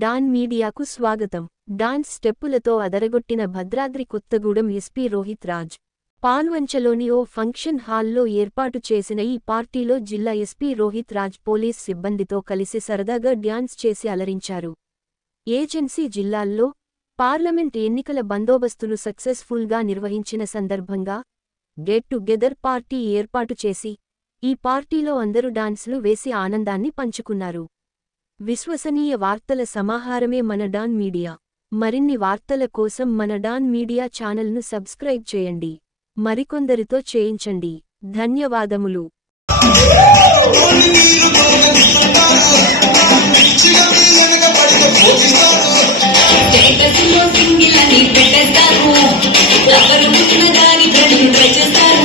Don మీడియాకు స్వాగతం. Dance స్టెప్పులతో అదరగొట్టిన భద్రాద్రి కొత్తగూడెం ఎస్పీ రోహిత్ రాజ్. పాల్వంచలోని ఓ ఫంక్షన్ హాల్లో ఏర్పాటు చేసిన ఈ పార్టీలో జిల్లా ఎస్పీ రోహిత్ రాజ్ పోలీస్ సిబ్బందితో కలిసి సరదాగా డ్యాన్స్ చేసి అలరించారు. ఏజెన్సీ జిల్లాల్లో పార్లమెంట్ ఎన్నికల బందోబస్తును సక్సెస్ఫుల్గా నిర్వహించిన సందర్భంగా గెట్ టుగెదర్ పార్టీ ఏర్పాటు చేసి ఈ పార్టీలో అందరూ డాన్స్లు వేసి ఆనందాన్ని పంచుకున్నారు. విశ్వసనీయ వార్తల సమాహారమే మన డాన్ మీడియా. మరిన్ని వార్తల కోసం మన డాన్ మీడియా ఛానల్ను సబ్స్క్రైబ్ చేయండి. మరికొందరితో చేయించండి. ధన్యవాదములు. చేస్తారు